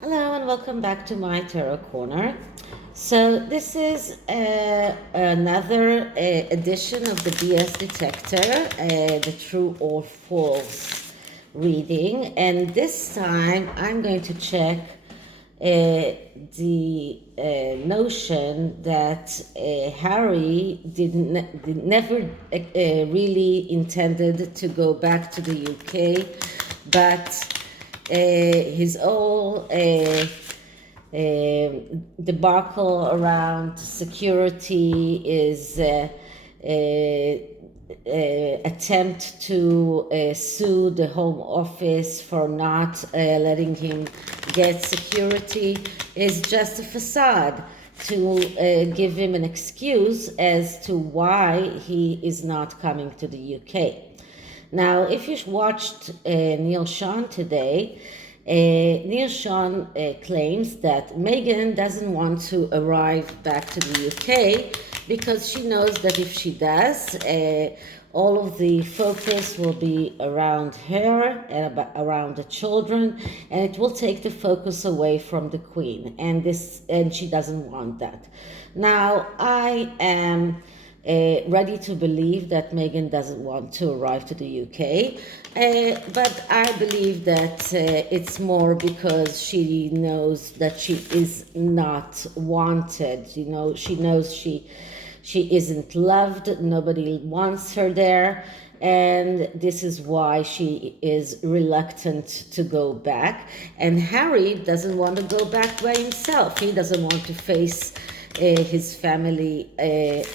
Hello and welcome back to my Tarot Corner. So this is another edition of the BS Detector, the true or false reading. And this time I'm going to check the notion that Harry never really intended to go back to the UK, but his whole debacle around security is attempt to sue the Home Office for not letting him get security is just a facade to give him an excuse as to why he is not coming to the UK. Now, if you watched Neil Sean today, Neil Sean claims that Meghan doesn't want to arrive back to the UK because she knows that if she does, all of the focus will be around her and around the children, and it will take the focus away from the Queen, and she doesn't want that. Now, I am ready to believe that Meghan doesn't want to arrive to the UK, but I believe that it's more because she knows that she is not wanted. You know, she knows she isn't loved. Nobody wants her there. And this is why she is reluctant to go back. And Harry doesn't want to go back by himself. He doesn't want to face his family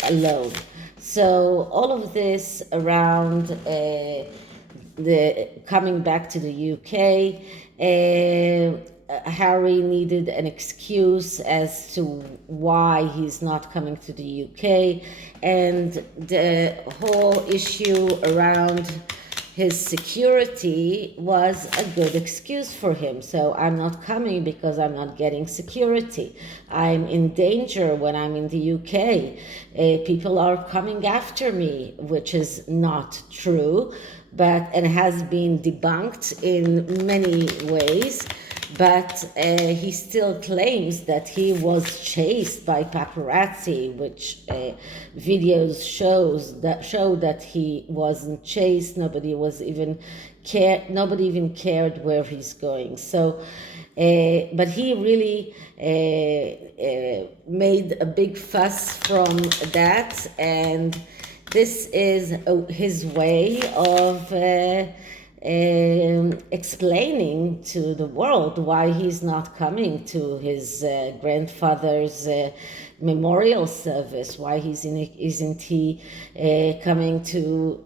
alone. So all of this around the coming back to the UK, Harry needed an excuse as to why he's not coming to the UK, and the whole issue around his security was a good excuse for him. So I'm not coming because I'm not getting security. I'm in danger when I'm in the UK. People are coming after me, which is not true, and has been debunked in many ways. But he still claims that he was chased by paparazzi, which videos show that he wasn't chased. Nobody even cared where he's going. So, but he really made a big fuss from that, and this is his way of explaining to the world why he's not coming to his grandfather's memorial service, why isn't he coming to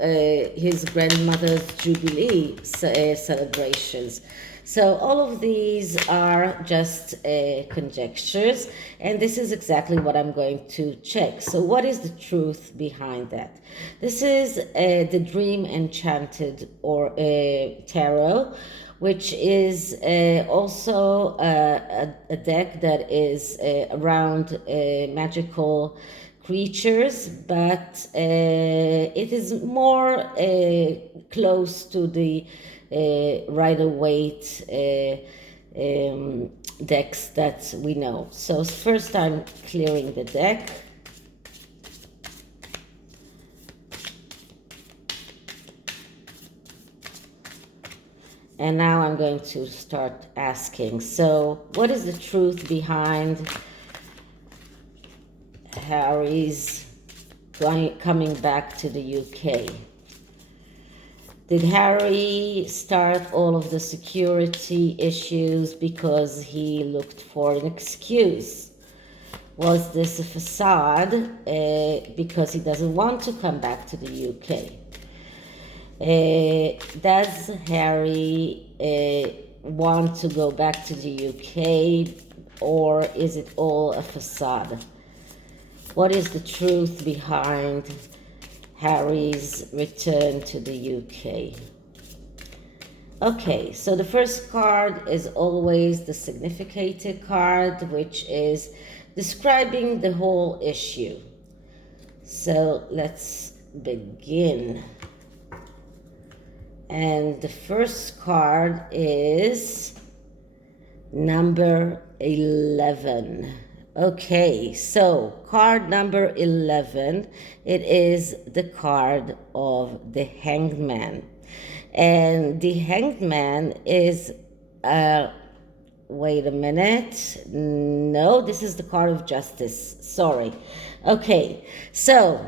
his grandmother's jubilee celebrations. So all of these are just conjectures, and this is exactly what I'm going to check. So what is the truth behind that? This is the Dream Enchanted or Tarot, which is also a deck that is around magical creatures, but it is more close to the Rider-Waite decks that we know. So first I'm clearing the deck. And now I'm going to start asking. So what is the truth behind Harry's coming back to the UK? Did Harry start all of the security issues because he looked for an excuse? Was this a facade because he doesn't want to come back to the UK? Does Harry want to go back to the UK, or is it all a facade? What is the truth behind Harry's return to the UK? Okay, so the first card is always the significator card, which is describing the whole issue. So let's begin. And the first card is Number 11. Okay, so card number 11, it is the card of the Hanged Man. And the Hanged Man is, wait a minute. No, this is the card of Justice. Sorry. Okay, so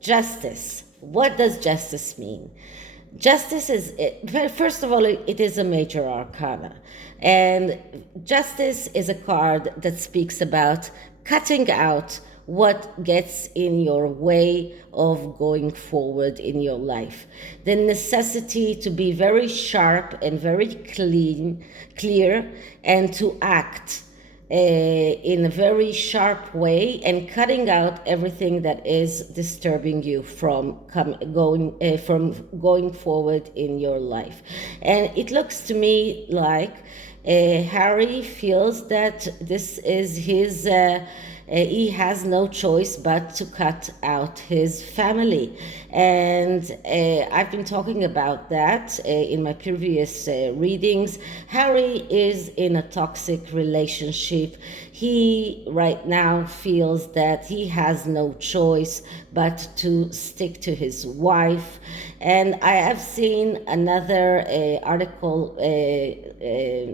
justice. What does justice mean? Justice is, first of all, it is a major arcana. And justice is a card that speaks about cutting out what gets in your way of going forward in your life. The necessity to be very sharp and very clear, and to act in a very sharp way, and cutting out everything that is disturbing you from going forward in your life. And it looks to me like Harry feels that this is his. He has no choice but to cut out his family. And I've been talking about that in my previous readings. Harry is in a toxic relationship. He right now feels that he has no choice but to stick to his wife. And I have seen another article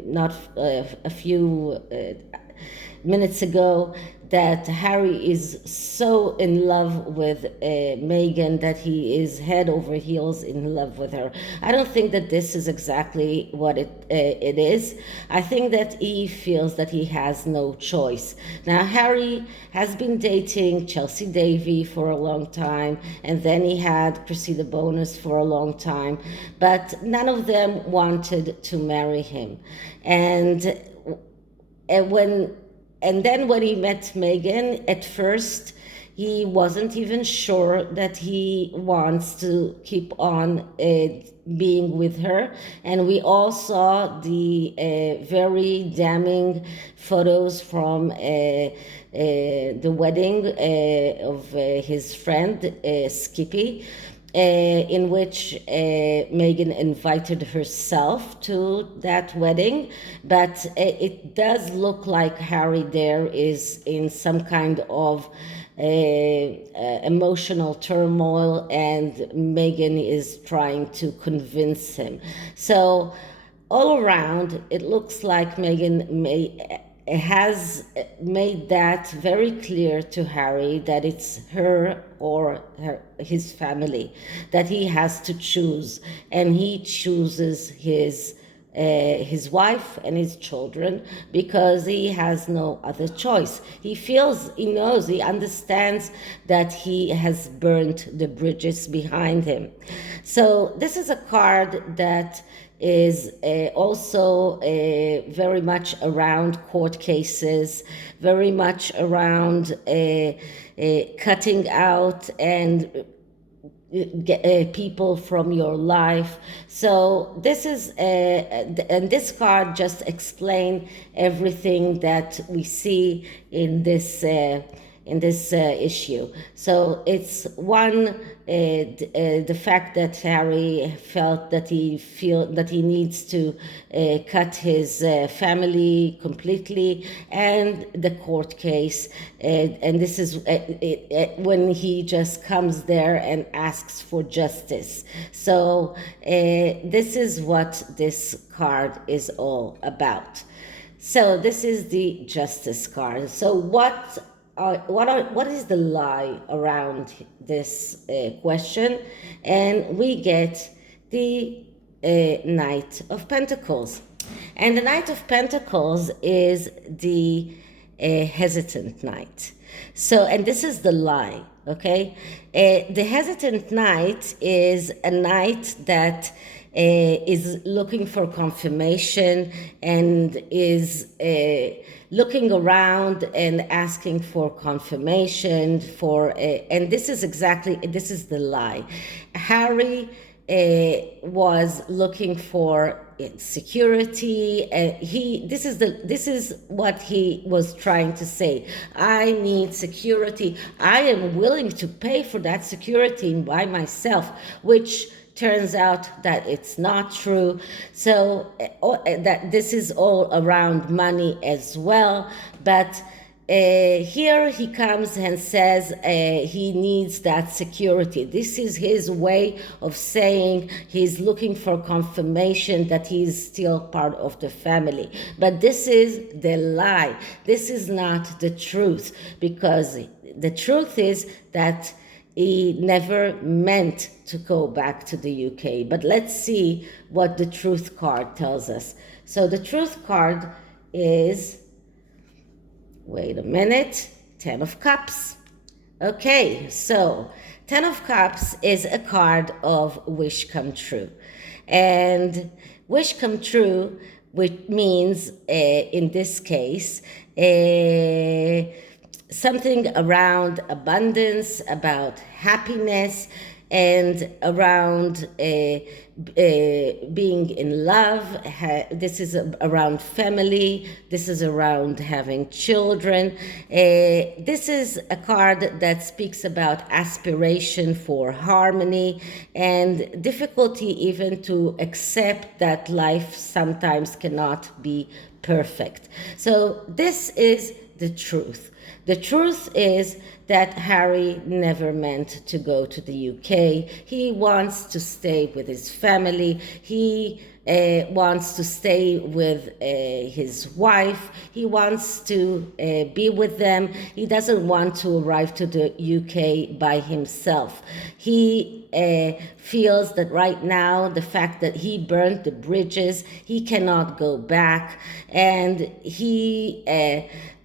not a few minutes ago, that Harry is so in love with Meghan that he is head over heels in love with her. I don't think that this is exactly what it is. I think that he feels that he has no choice. Now, Harry has been dating Chelsea Davy for a long time, and then he had Cressida Bonus for a long time, but none of them wanted to marry him. And then when he met Meghan, at first he wasn't even sure that he wants to keep on being with her. And we all saw the very damning photos from the wedding of his friend Skippy, in which Meghan invited herself to that wedding. But it does look like Harry there is in some kind of emotional turmoil, and Meghan is trying to convince him. So all around, it looks like Meghan has made that very clear to Harry, that it's her or his family, that he has to choose, and he chooses his wife and his children because he has no other choice. He feels, he knows, he understands that he has burnt the bridges behind him. So this is a card that is also very much around court cases, very much around cutting out and people from your life. So this is and this card just explains everything that we see in this issue. So it's one, the fact that Harry felt that he needs to cut his family completely, and the court case, and this is when he just comes there and asks for justice. So this is what this card is all about. So this is the justice card. So what is the lie around this question? And we get the Knight of Pentacles. And the Knight of Pentacles is the hesitant knight. So, and this is the lie, okay? The hesitant knight is a knight that is looking for confirmation and is looking around and asking for confirmation and this is the lie. Harry was looking for security. This is what he was trying to say. I need security. I am willing to pay for that security by myself, which turns out that it's not true. So that this is all around money as well. But here he comes and says he needs that security. This is his way of saying he's looking for confirmation that he's still part of the family. But this is the lie. This is not the truth, because the truth is that he never meant to go back to the UK. But let's see what the truth card tells us. So the truth card is, wait a minute, 10 of Cups. Okay, so 10 of Cups is a card of wish come true. And wish come true, which means, in this case, something around abundance, about happiness, and around being in love. This is around family. This is around having children. This is a card that speaks about aspiration for harmony and difficulty even to accept that life sometimes cannot be perfect. So this is the truth. The truth is that Harry never meant to go to the UK. He wants to stay with his family. He wants to stay with his wife. He wants to be with them. He doesn't want to arrive to the UK by himself. He feels that right now, the fact that he burned the bridges, he cannot go back. And he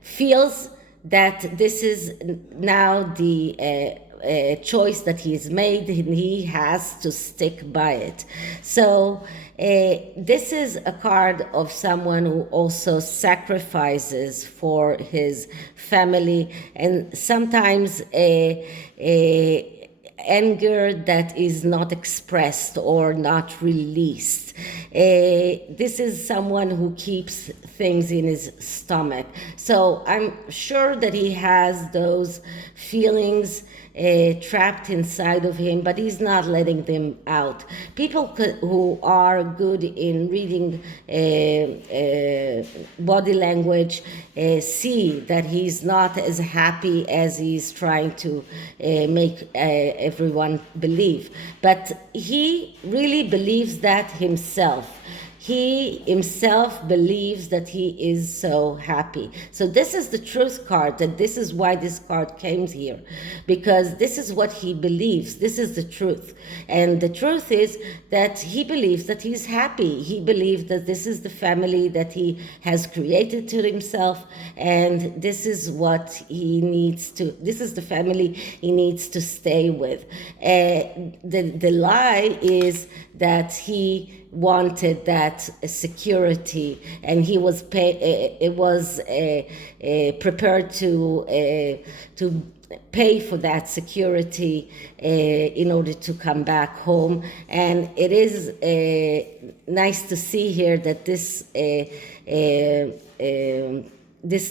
feels that this is now the choice that he's made, and he has to stick by it. So this is a card of someone who also sacrifices for his family, and sometimes anger that is not expressed or not released. This is someone who keeps things in his stomach. So I'm sure that he has those feelings trapped inside of him, but he's not letting them out. People who are good in reading body language see that he's not as happy as he's trying to make everyone believe. But he really believes that himself. He himself believes that he is so happy. So this is the truth card, and this is why this card came here, because this is what he believes. This is the truth. And the truth is that he believes that he's happy. He believes that this is the family that he has created to himself, and this is what he needs to, this is the family he needs to stay with. The lie is that he wanted that security, and he was prepared to pay for that security in order to come back home. And it is nice to see here that this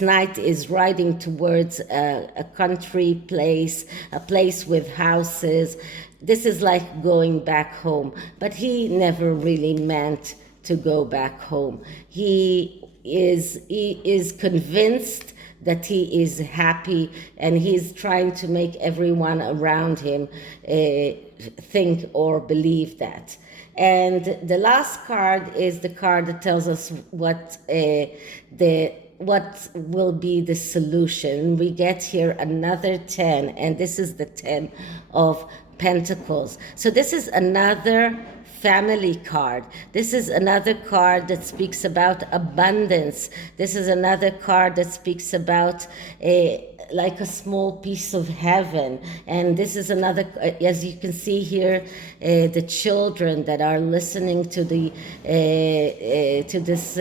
knight is riding towards a country place, a place with houses. This is like going back home, but he never really meant to go back home. He is convinced that he is happy, and he's trying to make everyone around him think or believe that. And the last card is the card that tells us what will be the solution. We get here another 10, and this is the 10 of Pentacles. So this is another family card. This is another card that speaks about abundance. This is another card that speaks about like a small piece of heaven. And this is another, as you can see here, the children that are listening to the to this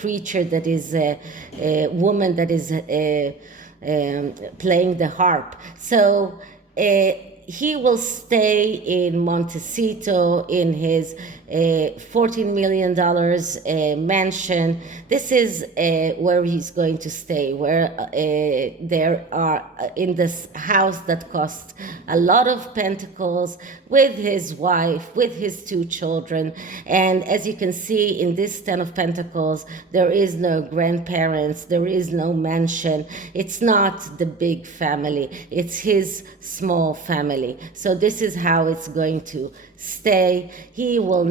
creature that is a woman that is playing the harp. So he will stay in Montecito in his $14 million mansion. This is where he's going to stay, where there are in this house that costs a lot of pentacles, with his wife, with his two children. And as you can see in this 10 of Pentacles, there is no grandparents, there is no mansion. It's not the big family, it's his small family. So this is how it's going to stay. He will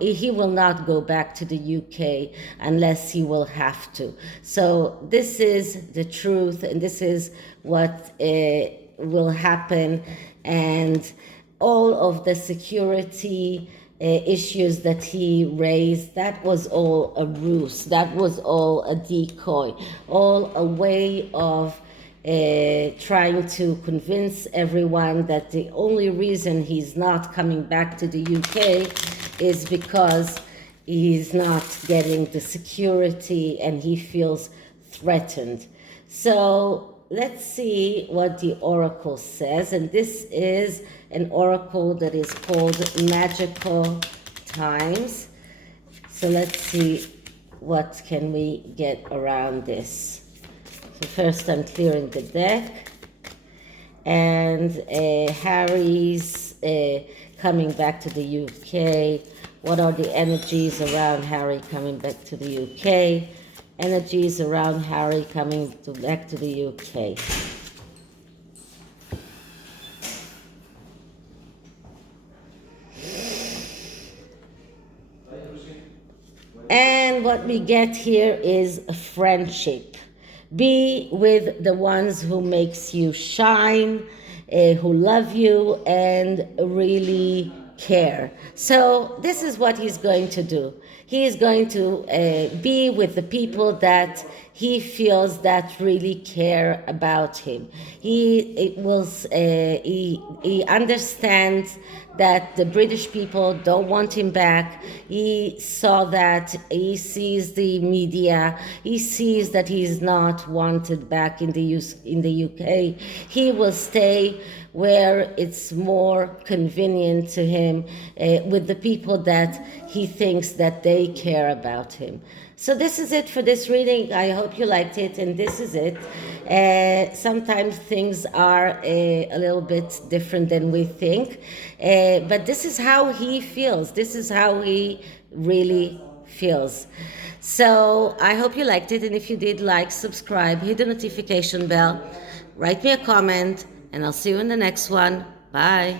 he will not go back to the UK unless he will have to. So this is the truth, and this is what will happen. And all of the security issues that he raised, that was all a ruse, that was all a decoy, all a way of trying to convince everyone that the only reason he's not coming back to the UK is because he's not getting the security and he feels threatened. So let's see what the oracle says. And this is an oracle that is called Magical Times. So let's see what can we get around this. So first I'm clearing the deck. And Harry's coming back to the UK. What are the energies around Harry coming back to the UK? Energies around Harry coming back to the UK. And what we get here is a friendship. Be with the ones who makes you shine, who love you and really care. So this is what he's going to do. He is going to be with the people that he feels that really care about him. He understands that the British people don't want him back. He saw that, he sees the media, he sees that he's not wanted back in the UK. He will stay where it's more convenient to him, with the people that he thinks that they care about him. So this is it for this reading. I hope you liked it, and this is it. Sometimes things are a little bit different than we think, but this is how he feels. This is how he really feels. So I hope you liked it, and if you did, like, subscribe, hit the notification bell, write me a comment, and I'll see you in the next one. Bye.